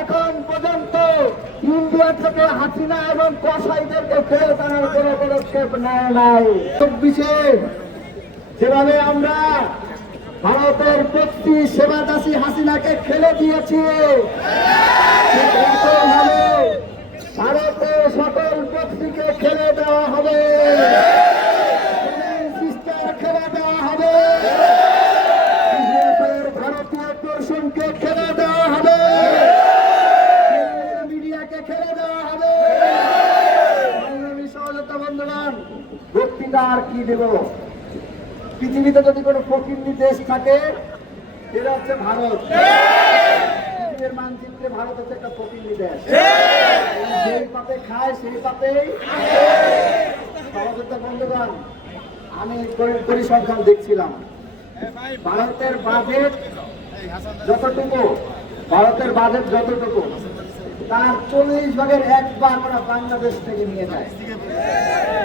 এখন পর্যন্ত ইন্ডিয়া থেকে হাসিনা এবং কসাইদেরকে ফেরত আনার কোন পদক্ষেপ নেয় নাই। 24-এ যেভাবে আমরা ভারতের প্রতি সেবা দাসী হাসিনাকে ফেলে দিয়েছি, ভারতের সকল ব্যক্তিকে খেলে দেওয়া হবে, খেলে দেওয়া হবে, ভারতীয় দর্শনকে খেলে দেওয়া হবে, মিডিয়াকে খেলে দেওয়া হবে। সহযোগিতা বন্ধুগণ, বক্তৃতা আর কি দেব? পৃথিবীতে যদি কোনো ফকিন্নি দেশ থাকে সেটা হচ্ছে ভারত। পৃথিবীর মানচিত্রে ভারত হচ্ছে একটা ফকিন্নি দেশ, যেই পাতে খায় সেই পাতেই। সহযোগিতা বন্ধুগণ, আমি পরিসংখ্যান দেখছিলাম, ভারতের বাজেট যতটুকু তার 40 ভাগের 1 ভাগ ওরা বাংলাদেশ থেকে নিয়ে যায়।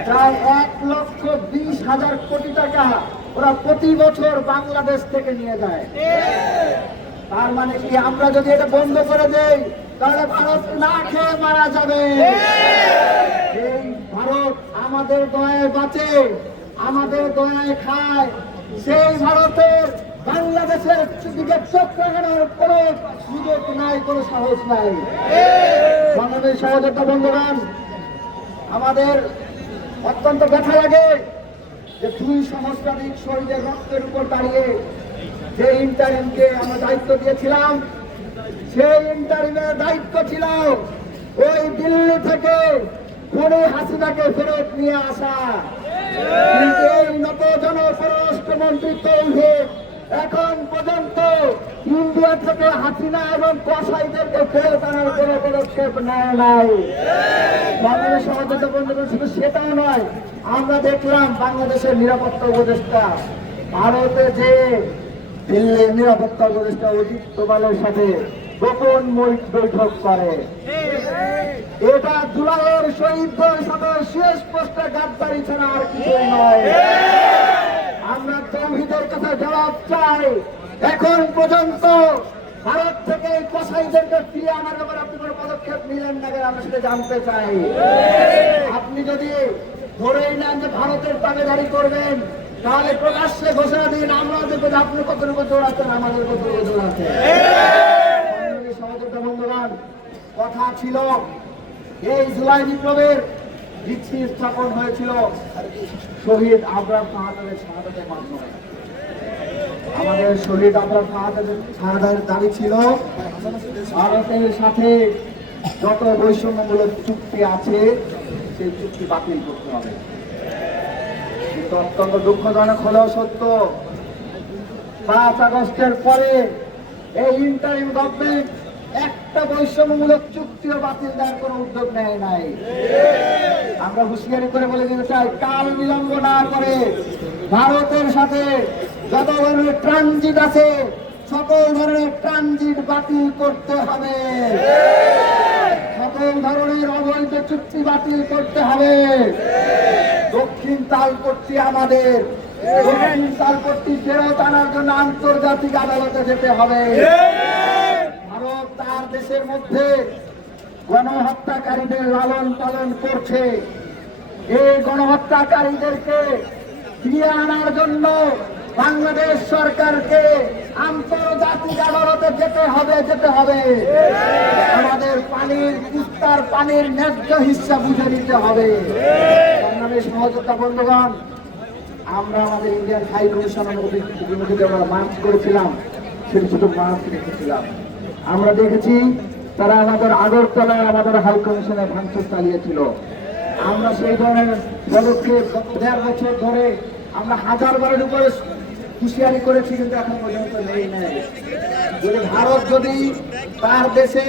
প্রায় 1,20,000 কোটি টাকা ওরা প্রতি বছর বাংলাদেশ থেকে নিয়ে যায়। তার মানে কি, আমরা যদি এটা বন্ধ করে দেই তাহলে ভারত না খেয়ে মারা যাবে। এই ভারত আমাদের দয়ায় বাঁচে, আমাদের দয়ায় খায়, সেই ভারতের বাংলাদেশের দিকে চোখ রাখানোর কোন সুযোগ নাই, কোন সাহস নাই। বাংলাদেশ সহযোগিতা বন্ধুগণ, আমাদের অত্যন্ত ব্যথা লাগে যে 2 সহস্রাধিক শহীদের রক্তের উপর দাঁড়িয়ে যে ইন্টারিমকে আমরা দায়িত্ব দিয়েছিলাম, সেই ইন্টারিমের দায়িত্ব ছিল ওই দিল্লি থেকে খুনি হাসিনাকে ফেরত নিয়ে আসা। কিন্তু এই নতজন পররাষ্ট্রমন্ত্রী তৌহিদ এখন পর্যন্ত ইন্ডিয়া থেকে হাসিনা এবং কসাইদেরকে ফেরত আনার কোন পদক্ষেপ নেয় নাই। বাংলাদেশ সহযোগিতা বন্ধুগণ, শুধু সেটাও নয়, আমরা দেখলাম বাংলাদেশের নিরাপত্তা উপদেষ্টা ভারতে যে দিল্লির নিরাপত্তা উপদেষ্টা অজিত দোভালের সাথে গোপন বৈঠক করে। এটা জুলাইয়ের শহীদদের সাথে শেষ পোস্টে গাদ্দারি ছাড়া আর কিছুই নয়। আমরা তৌহিদের কাছে জবাব চাই। এখন পর্যন্ত ভারত থেকে কসাইদেরকে ফিরিয়ে আনার ব্যাপারে আপনি কোনো পদক্ষেপ নিলেন না, আমরা সেটা জানতে চাই। আপনি যদি ধরেই নেন যে ভারতের দাবিদারি করবেন, তাহলে প্রকাশ্যে ঘোষণা দিন, আমরা দেখবো আপনি কতটুকু জোড়াচ্ছেন, আমাদের কতটুকু জোড়াচ্ছেন। সহযোগিতা বন্ধুগণ, কথা ছিল এই জুলাই বিপ্লবের ভিত্তি স্থাপন হয়েছিল শহীদ আবরার শাহাদাতের শাহাদাতের মাধ্যমে। আমাদের শহীদ আবরার শাহাদাতের দাবি ছিল ভারতের সাথে যত বৈষম্যমূলক চুক্তি আছে সেই চুক্তি বাতিল করতে হবে। কিন্তু অত্যন্ত দুঃখজনক হলেও সত্য, 5 আগস্টের পরে এই ইন্টারিম গভর্নমেন্ট একটা বৈষম্যমূলক চুক্তিও বাতিল দেওয়ার কোন উদ্যোগ নেয় নাই। আমরা হুঁশিয়ারি করে বলে দিতে চাই, কাল বিলম্ব না করে ভারতের সাথে যত ধরনের ট্রানজিট আছে সকল ধরনের ট্রানজিট বাতিল করতে হবে, সকল ধরনের অবৈধ চুক্তি বাতিল করতে হবে। দক্ষিণ তালপট্টি আমাদের, দক্ষিণ তালপট্টি ফেরত আনার জন্য আন্তর্জাতিক আদালতে যেতে হবে। ভারত তার দেশের মধ্যে গণহত্যাকারীদের লালন পালন করছে, এই গণহত্যাকারীদেরকে ফিরিয়ে আনার জন্য বাংলাদেশ সরকারকে আন্তর্জাতিক আদালতে যেতে হবে। আমাদের পানির তিস্তার পানির ন্যায্য হিস্সা বুঝে নিতে হবে। বাংলাদেশ সহযোগিতা বন্ধুগণ, আমরা আমাদের ইন্ডিয়ান হাই কমিশনের বিরুদ্ধে আমরা মার্চ করেছিলাম, ছোট ছোট মার্চ রেখেছিলাম। আমরা দেখেছি তারা আমাদের আগরতলায় আমাদের হাই কমিশনে ভাঙচুর চালিয়েছিল। আমরা সেই ধরনের পদক্ষেপ গত 1.5 বছর ধরে আমরা 1000 বারের উপরে হুঁশিয়ারি করেছি, কিন্তু এখন পর্যন্ত নেই নাই। যদি ভারত যদি তার দেশে